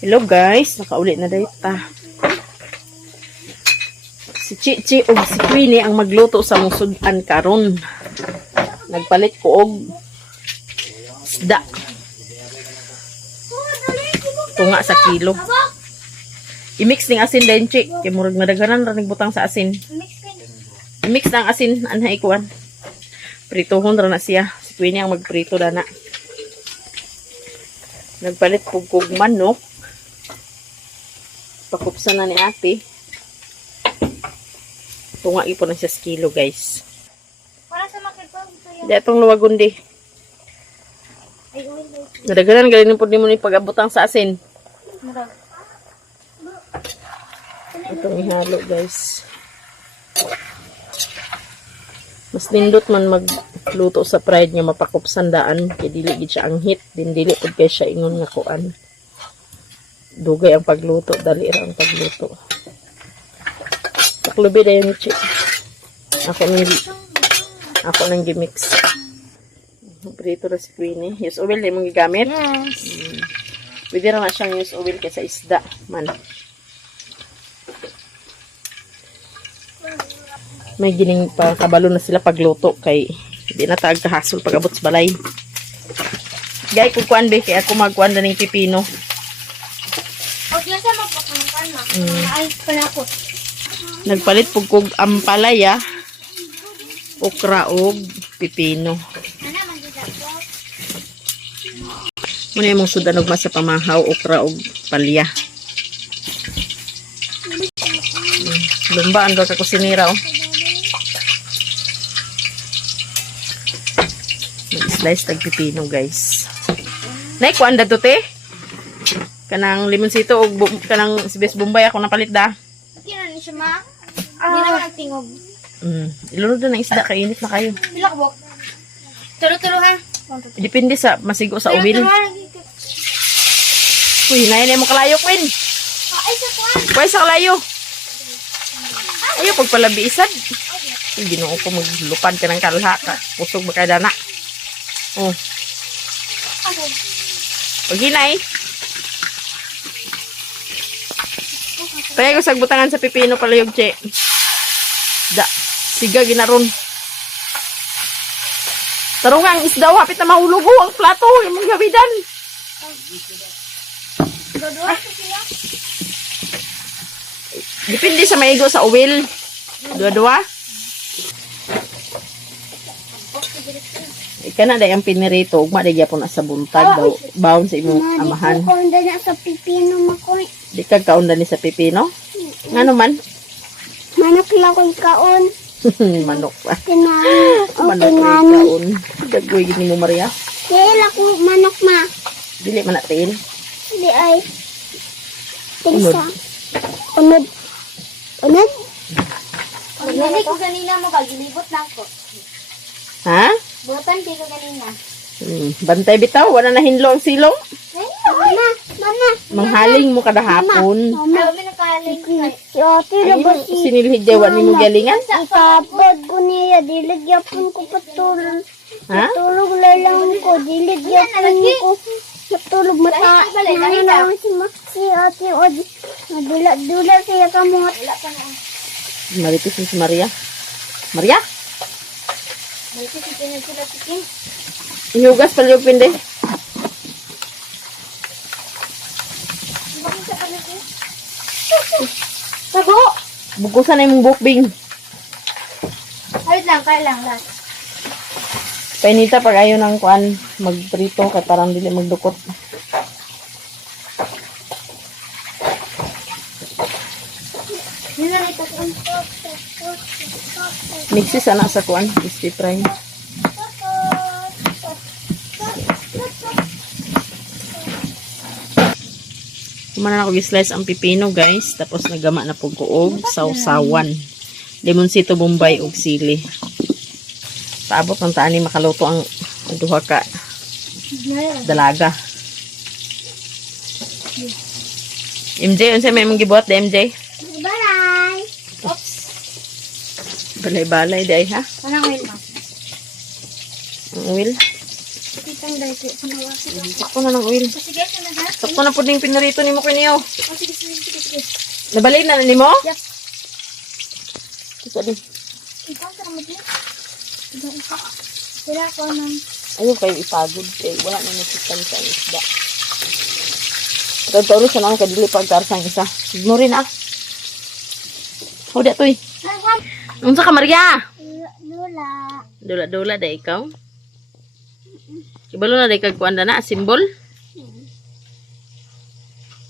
Hello guys, nakaulit na dayta. Si Chichi o si Queenie ang magluto sa musudan karon. Nagpalit ko og isda. Tunga sa kilo. I-mix ning asin din, Chi. Kaya murag nadaganan ra ning butang sa asin. I-mix na ang asin anhay kuan. Pritohon ra na siya. Si Queenie ang magprito dana. Nagpalit ko og manok. Pakupsan na ni ate. Tunga ipon na siya sa kilo, guys. Para sa makipag Di atong luwagundi. Nadaganan galing po din mo ni pag-abutang sa asin. Itong ihalo, guys. Mas nindot man magluto sa fried nga mapakupsan daan. Kaya dili gid siya ang hit. Din dili po kaya siya ingon nga kuan. Dugay ang pagluto. Dali ra ang pagluto. Taklubi na yun, Chi. Ako nang gimix. Prito na si Queenie. Use oil na mong gigamit? Yes. Pwede na siyang use oil kaysa isda. Man. May gining pa kabalo na sila pagluto kay hindi na taag kahasol pag abot sa balay. Gay, kukuan be, kaya ako magkuan na ng pipino. Okay, sa magpakunukan na. Ay, pala ko. Nagpalit po kog ampalaya, okra og pipino. Ano, mag-idapot? Muna yung sudan og masa pamahaw, okra og palya. Lumbaan ko ka kusinira, oh. Mag-slice tag pipino, guys. Nay, kuan da to, te? Kanang limonsito o kanang sibes bombay ako napalit da. Hindi na siya ma. Hindi na nagtingog. Ilunod na ng isda, kainit na kayo. Bila ko, turo-turo ha. Depende sa masigo sa uwil. Uy, nayan mo kalayo, Queen. Ay, sa kuwan. Kuya sa kalayo. Ayaw, pagpalabiisan. Uy, ginoo ko maglupad ka ng kalha ka. Pusog ba kaya dana? Oh. Okay. Pag-hinay. Kaya ko sagbutangan sa pipino palayog, Che. Da. Siga, ginaron. Tarong ang isdaw, hapit na mahulugo ang plato. Yung mong gawidan. Dodua sa siya. Depende sa maigo sa uwil. Dua-dua. Ika na dahil ang pinirito. Ugma dahil po na sa buntag daw. Baon sa imong amahan. Kung na sa pipino makoy. Di ka kaunda ni sa pipino? Nga naman? Manok lang ko'y kaon. Manok pa. Manok Manok rin kaon. Dagway gini mo, Maria. Kaya ko manok ma. Dili man natin. Hindi ay. Tingsa. Unod. Unod? Unod ko kanina mo ba? Gilibot lang ko. Ha? Butan ko kanina. Bantay bitaw. Wala na hinlo ang silong. Mama. Mama. Manghaling mo kada hapon. Mama. Kami nakaling ko. Si ate Ay, labas si. sinilhid jawa ni mo galingan. Ikapod ko niya. Dilagyapon ko patulog. Ha? Patulog lalang ko. Dilagyapon ko. Patulog mata. Nano lang si ate Odi. Madula-dula siya kamot. Maritis ni si Maria. Maria? Maritis si Tina sila tiking. Ihugas pala yung pindi. Bakit sa kanito? Sago! Bukusan na yung bukbing. Kahit lang, last. Painita pag ayaw ng kuan magprito kay parang dili magdukot. Mixes ana sa kuan, crispy fry. Kumana na ko gi-slice ang pipino, guys. Tapos nagama na po ko og sausawan. Limonsito, bombay og sili. Paabot ng taan ni makaluto ang duha ka dalaga. MJ, unsa may mong gibuhat da MJ? Bye-bye! Oops! Balay-balay day ha. Anong oil mo? Ang oil. Kita Ang dahil sa mga. Sakto na ng oil. Sige, sana ha? Sakto na po din pinarito ni mo ko niyo. Oh, sige, sige, sige, sige. Nabalik na ni mo? Yep. Isa din. Ikaw, sarang mo din. Ikaw. Sila ko nang. Ayun kayo ipagod. Eh, wala na nasitan sa isda. Tagturo siya na kadili pagkarsang isa. Mo rin ah. Huda to eh. Unsa ka Maria? Lula. Dula-dula da ikaw. Ibalo na day kag kuan na simbol.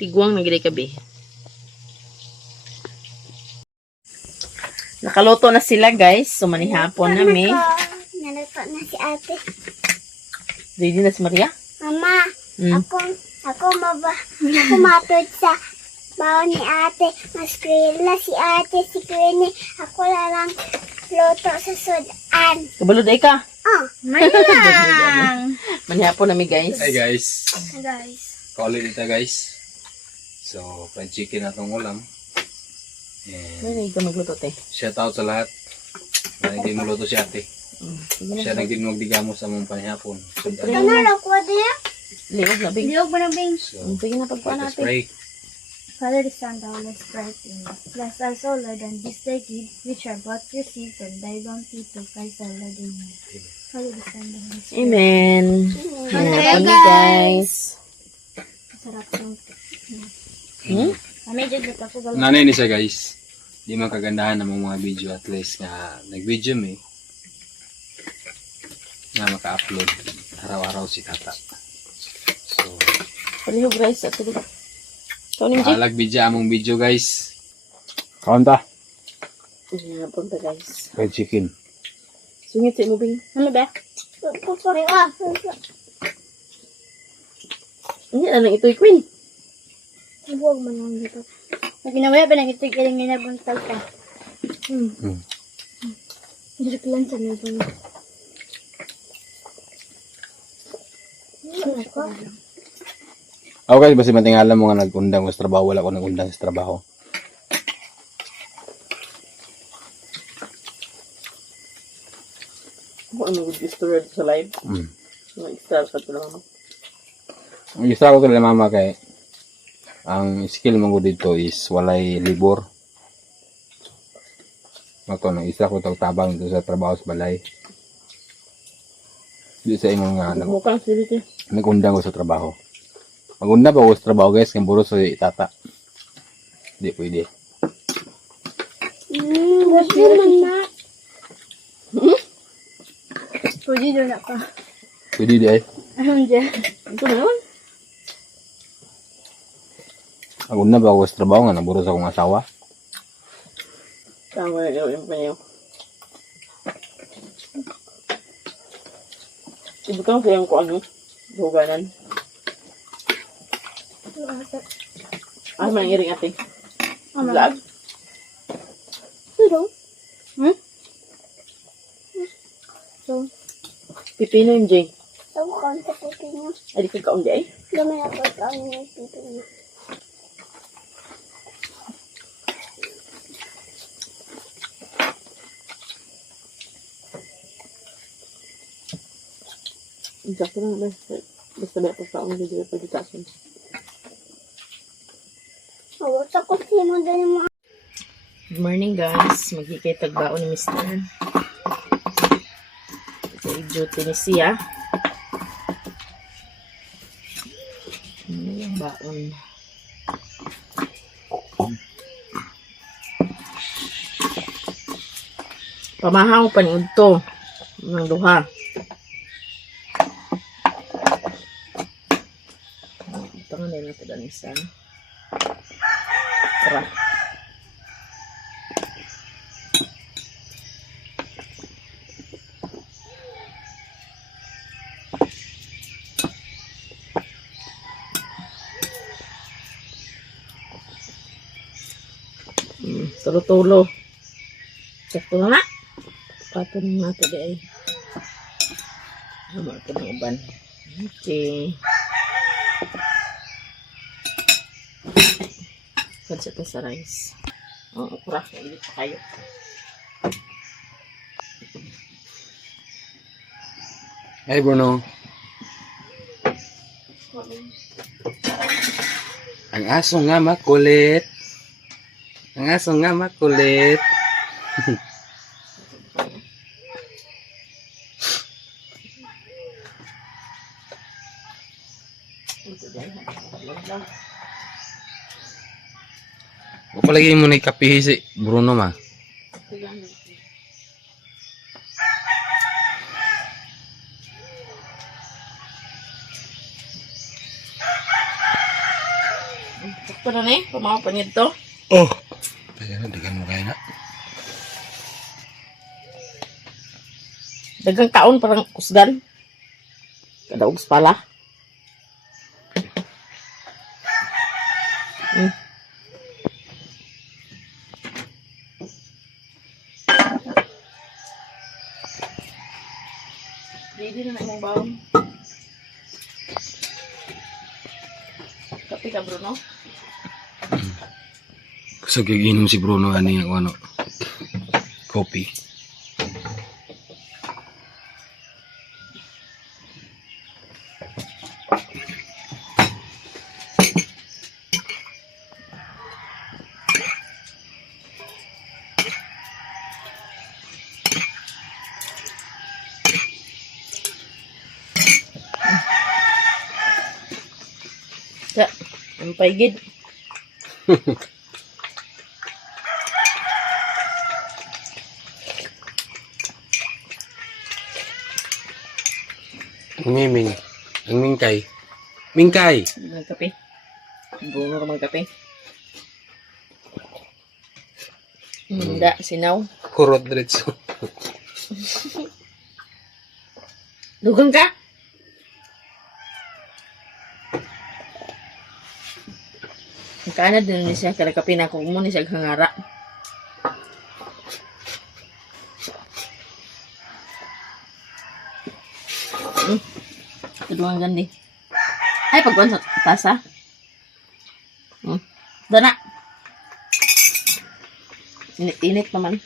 Tiguang na gid kabi. Nakaloto na sila guys. So manihapon na mi. Nalato na si ate. Ready na si Maria? Mama, Hmm. ako matod sa baon ni ate. Maskrila si ate, si Queenie. Ako lang loto sa sudan. Kabalo day ka. Oh, may lang. Manihapon na mi guys. Hi guys, Hi guys. kaulit dito guys. So, fried chicken na itong ulam. And Ay, ka magluto te. shout out sa lahat. Na hindi mo luto si ate. Sige na. Siya naging magdigamo sa mong panihapon. So, Ito na lang ko diya. Liog na big. Liog mo na, Bing. Sige na pagkuhan let us natin. pray. Father, the Son, the Holy Spirit, Amen. Bless us, O Lord, and this thy gift, which are both received from thy bounty to Christ our Lord. Amen. Father, the Son, the Holy Spirit. Amen. Manihapon ni guys. Sarap yung... Hmm? Medyo dito ako galang. Nanay ni siya guys. Di man kagandahan ng mga video at least nga nag-video me. Nga maka-upload araw-araw si tata. So, Palihog guys. At sige. Ikaw ni Mji? halag video among video guys. Kaunta. Manihapon ta guys. Fried chicken. Sungit sa mo bing. Ano ba? Sorry, ah. Hindi na lang ito'y queen. Huwag mo lang dito. Pag ginawaya ba ng ito, ilang ginabuntag ka? Direk lang sa nito. Ako guys, basta matingala mo nga nag-undang sa trabaho. Wala ko nag-undang sa trabaho. Ako ano gusto rin sa live. Mag-start ka ito lang ako. Ang isa ko talaga mama kay ang skill mo dito is walay libor. Mato na isa ko tabang dito sa trabaho sa balay. Di sa imong nga Mukhang silit eh. nagundang ko sa trabaho. Magunda pa ko sa trabaho guys, kaya buro sa tata. Di pwede. Gusto man na. Pwede doon ako. Pwede di ay. Anong dyan? Ito na yun. Magunda pa ako sa trabaho nga, naburo sa akong asawa. Tama yung pa niyo. Ibutang ko yung ano. Buganan. Ah, may iring ate. Vlog? Pero, So, Pipino yung Jay. ako kaon sa puti niya. Ay, di ka kaong Jay? Gamay ako kaon niya dito niya. Exacto lang. Basta ba ito kaong video pagkitasin. Awat ako sino din mo. Good morning guys. Magkikay tagbaon ni Mr. Sa duty ni siya. Ano yung baon? Pamahaw pa ni Udto. Ng duha. Ito nga nila ito danisan. Tara. Tulo-tulo. Sakto na na. Pato ng nato di ay. Hama ko ng uban. Okay. Kadsa pa sa rice. Oh, okra. Ilit pa kayo. Hey Bruno. Ang aso nga makulit. Ang aso nga makulit. O palagi mo na ikapihi si Bruno ma. Sakto na ni, pumawa pa niyo to. Oh. Kaya na, digan mo kaya na. Dagang kaon parang kusgan. Kada ugs pala. Ready na imong baon. Kape ka, Bruno? Gusto inom si Bruno ani ako ano. Coffee. Sa, ang paigid. Miming. Ang mingkay. Mingkay. Ang kape. Bruno naman kape. Hindi, sinaw. Kurot diretso. Dugang ka? Ang kaanad din ni siya, kada kape na ako mo ni siya hangara. Kedua gandi. Ay, pagkuhan sa tasa. Dana. Init-init naman.